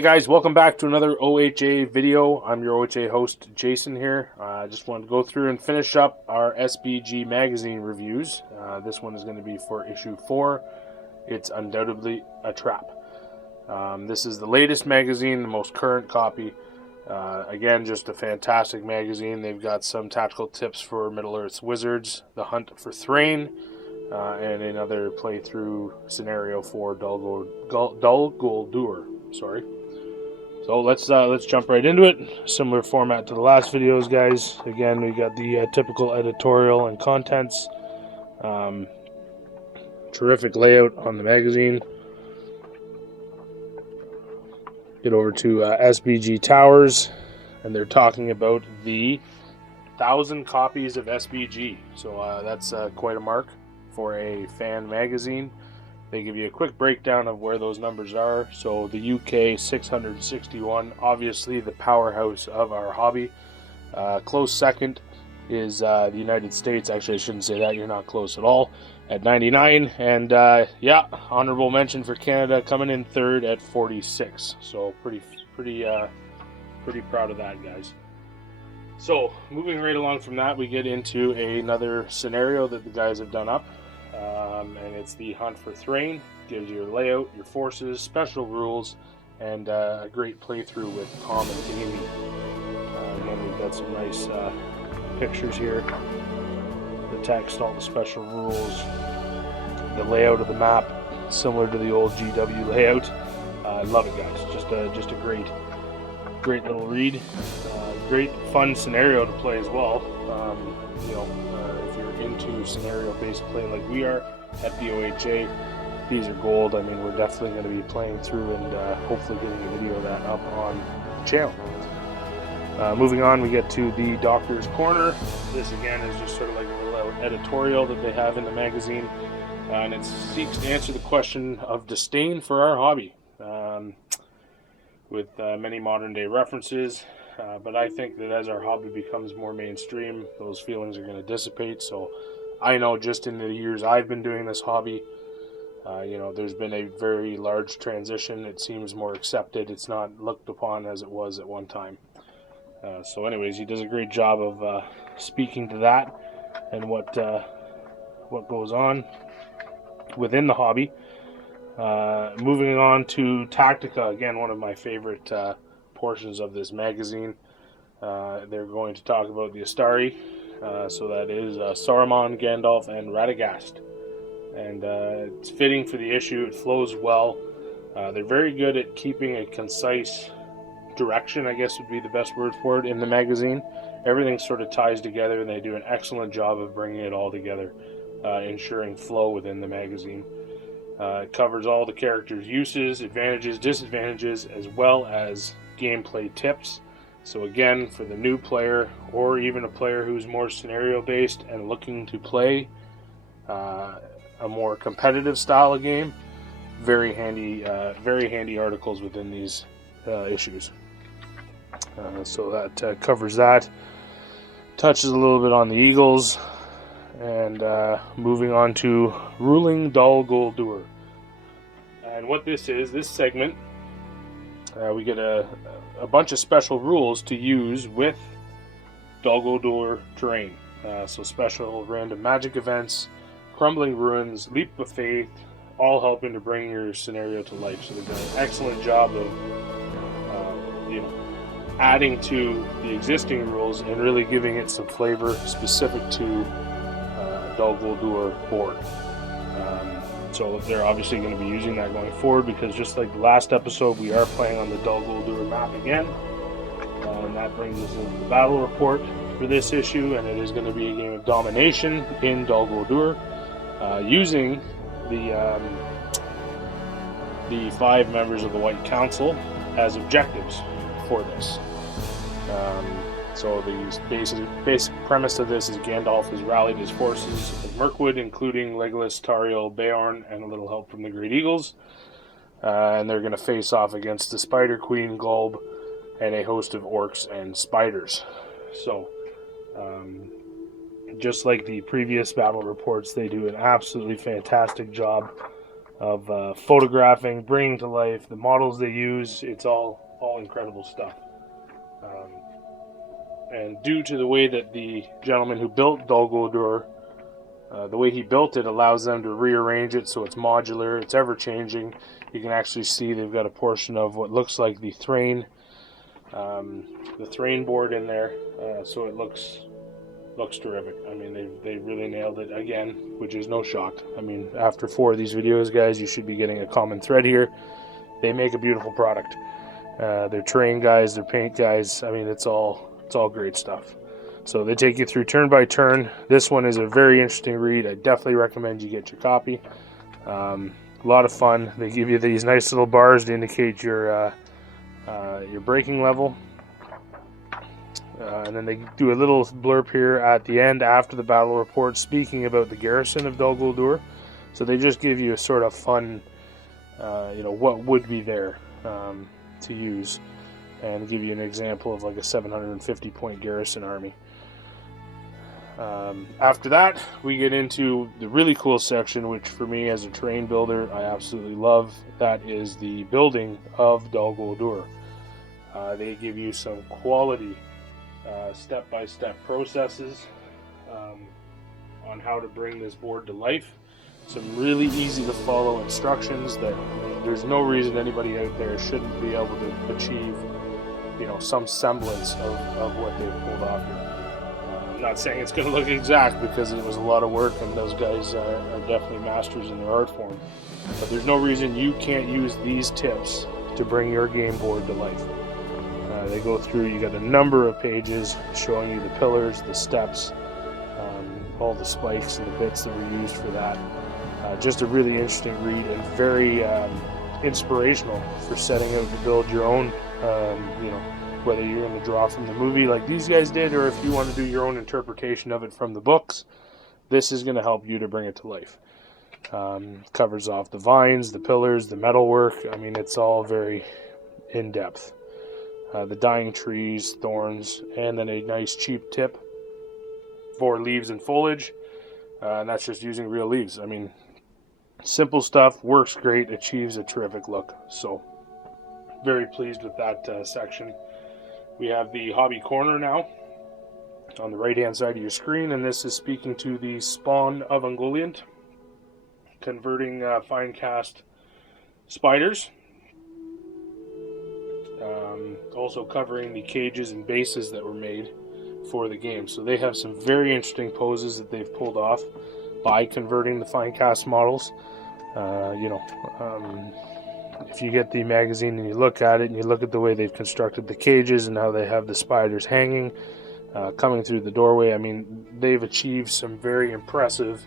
Hey guys, welcome back to another OHA video. I'm your OHA host, Jason here. I just wanted to go through and finish up our SBG magazine reviews. This one is going to be for issue 4. It's undoubtedly a trap. This is the latest magazine, the most current copy. Again, just a fantastic magazine. They've got some tactical tips for Middle-earth's wizards, the hunt for Thrain, and another playthrough scenario for Dol Guldur. Sorry. So let's jump right into it. Similar format to the last videos, guys. Again, we got the typical editorial and contents. Terrific layout on the magazine. Get over to SBG Towers, and they're talking about the 1,000 copies of SBG. So that's quite a mark for a fan magazine. They give you a quick breakdown of where those numbers are. So the UK 661, obviously the powerhouse of our hobby. Close second is the United States. Actually, I shouldn't say that. You're not close at all at 99. And yeah, honorable mention for Canada coming in third at 46. So pretty proud of that, guys. So moving right along from that, we get into another scenario that the guys have done up. And it's the hunt for Thrain. Gives you your layout, your forces, special rules, and a great playthrough with Tom and Amy. Again, we've got some nice pictures here. The text, all the special rules, the layout of the map, similar to the old GW layout. I love it, guys. Just a great little read. Great fun scenario to play as well. If you're into scenario-based play like we are at the OHA, these are gold. I mean, we're definitely going to be playing through and hopefully getting a video of that up on the channel. Moving on, we get to the Doctor's Corner. This again is just sort of like a little editorial that they have in the magazine, and it seeks to answer the question of disdain for our hobby, with many modern-day references. But I think that as our hobby becomes more mainstream, those feelings are going to dissipate. So I know just in the years I've been doing this hobby, there's been a very large transition. It seems more accepted. It's not looked upon as it was at one time. So anyways, he does a great job of speaking to that and what goes on within the hobby. Moving on to Tactica, again, one of my favorite portions of this magazine. They're going to talk about the Astari, so that is Saruman, Gandalf, and Radagast, and it's fitting for the issue. It flows well. They're very good at keeping a concise direction, I guess would be the best word for it, in the magazine. Everything sort of ties together, and they do an excellent job of bringing it all together, ensuring flow within the magazine. It covers all the characters' uses, advantages, disadvantages, as well as gameplay tips. So again, for the new player or even a player who's more scenario based and looking to play a more competitive style of game, very handy articles within these issues. So that covers that. Touches a little bit on the Eagles, and moving on to Ruling Dol Guldur. And what this is, this segment, we get a bunch of special rules to use with Dol Guldur terrain. So special random magic events, crumbling ruins, leap of faith, all helping to bring your scenario to life. So they've done an excellent job of adding to the existing rules and really giving it some flavor specific to Dol Guldur board. So they're obviously going to be using that going forward, because just like the last episode, we are playing on the Dol Guldur map again. And that brings us into the battle report for this issue, and it is going to be a game of domination in Dol Guldur, using the 5 members of the White Council as objectives for this. So the basic premise of this is Gandalf has rallied his forces of Mirkwood, including Legolas, Tauriel, Beorn, and a little help from the Great Eagles. And they're going to face off against the Spider Queen, Gulb, and a host of orcs and spiders. So, just like the previous battle reports, they do an absolutely fantastic job of photographing, bringing to life the models they use. It's all incredible stuff. And due to the way that the gentleman who built Dol Guldur, the way he built it allows them to rearrange it so it's modular, it's ever changing. You can actually see they've got a portion of what looks like the Thrain board in there, so it looks terrific. I mean, they really nailed it again, which is no shock. I mean, after 4 of these videos, guys, you should be getting a common thread here. They make a beautiful product. They're terrain guys, they're paint guys. I mean, it's all great stuff. So they take you through turn by turn. This one is a very interesting read. I definitely recommend you get your copy. A lot of fun. They give you these nice little bars to indicate your braking level. And then they do a little blurb here at the end after the battle report speaking about the garrison of Dol Guldur. So they just give you a sort of fun, what would be there to use, and give you an example of like a 750 point garrison army. After that, we get into the really cool section, which for me as a terrain builder, I absolutely love. That is the building of Dol Guldur. They give you some quality step-by-step processes on how to bring this board to life. Some really easy to follow instructions that there's no reason anybody out there shouldn't be able to achieve, some semblance of what they've pulled off here. I'm not saying it's going to look exact because it was a lot of work, and those guys are definitely masters in their art form. But there's no reason you can't use these tips to bring your game board to life. They go through, you got a number of pages showing you the pillars, the steps, all the spikes and the bits that were used for that. Just a really interesting read and very inspirational for setting out to build your own, whether you're going to draw from the movie like these guys did, or if you want to do your own interpretation of it from the books. This is going to help you to bring it to life. Covers off the vines, the pillars, the metalwork. I mean, it's all very in-depth. The dying trees, thorns, and then a nice cheap tip for leaves and foliage. And that's just using real leaves. I mean, simple stuff, works great, achieves a terrific look. So, very pleased with that section. We have the hobby corner now on the right hand side of your screen, and this is speaking to the spawn of Ungoliant, converting fine cast spiders. Also covering the cages and bases that were made for the game. So they have some very interesting poses that they've pulled off by converting the fine cast models. If you get the magazine and you look at it and you look at the way they've constructed the cages and how they have the spiders hanging, coming through the doorway, I mean, they've achieved some very impressive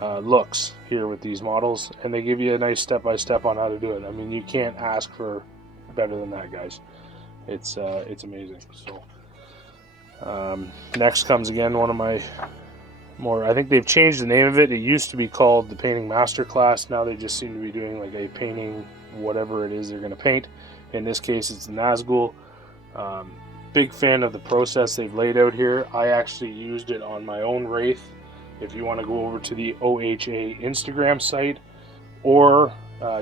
looks here with these models, and they give you a nice step-by-step on how to do it. I mean, you can't ask for better than that, guys. It's amazing. So next comes again one of my more, I think they've changed the name of it. It used to be called the Painting Masterclass. Now they just seem to be doing like a painting whatever it is they're going to paint. In this case, it's the Nazgul. Big fan of the process they've laid out here. I actually used it on my own Wraith. If you want to go over to the OHA Instagram site or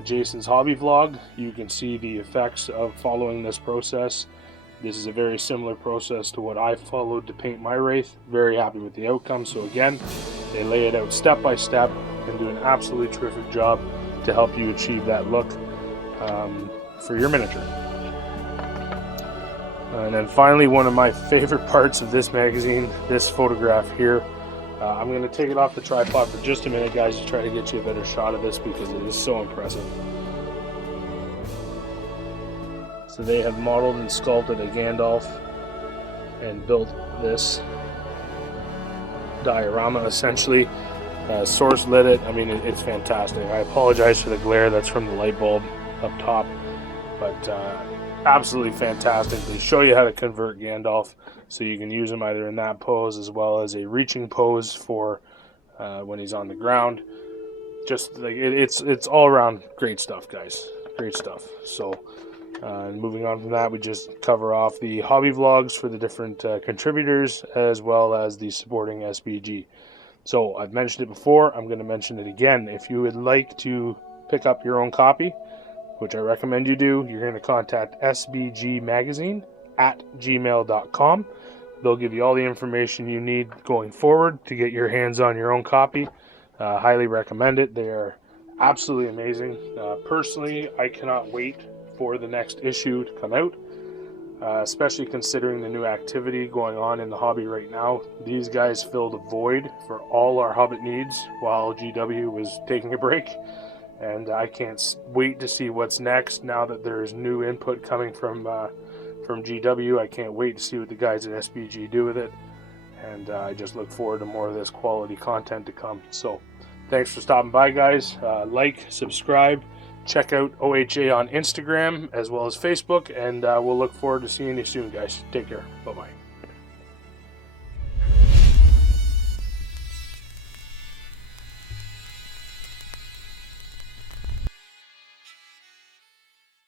Jason's hobby vlog, you can see the effects of following this process. This is a very similar process to what I followed to paint my Wraith. Very happy with the outcome. So again, they lay it out step by step and do an absolutely terrific job to help you achieve that look for your miniature. And then finally, one of my favorite parts of this magazine, this photograph here. I'm going to take it off the tripod for just a minute, guys, to try to get you a better shot of this because it is so impressive. So they have modeled and sculpted a Gandalf and built this diorama essentially. Source lit it. I mean, it's fantastic. I apologize for the glare that's from the light bulb up top, but absolutely fantastic. They show you how to convert Gandalf, so you can use him either in that pose as well as a reaching pose for when he's on the ground. Just like it's all around great stuff, guys. Great stuff. So moving on from that, we just cover off the hobby vlogs for the different contributors as well as the supporting SBG. So I've mentioned it before. I'm going to mention it again. If you would like to pick up your own copy, which I recommend you do, you're going to contact sbgmagazine@gmail.com. They'll give you all the information you need going forward to get your hands on your own copy. Highly recommend it. They are absolutely amazing. Personally, I cannot wait for the next issue to come out, especially considering the new activity going on in the hobby right now. These guys filled a void for all our Hobbit needs while GW was taking a break, and I can't wait to see what's next now that there's new input coming from GW. I can't wait to see what the guys at SBG do with it, and I just look forward to more of this quality content to come. So thanks for stopping by, guys. Like, subscribe, check out OHA on Instagram as well as Facebook, and we'll look forward to seeing you soon, guys. Take care. Bye-bye.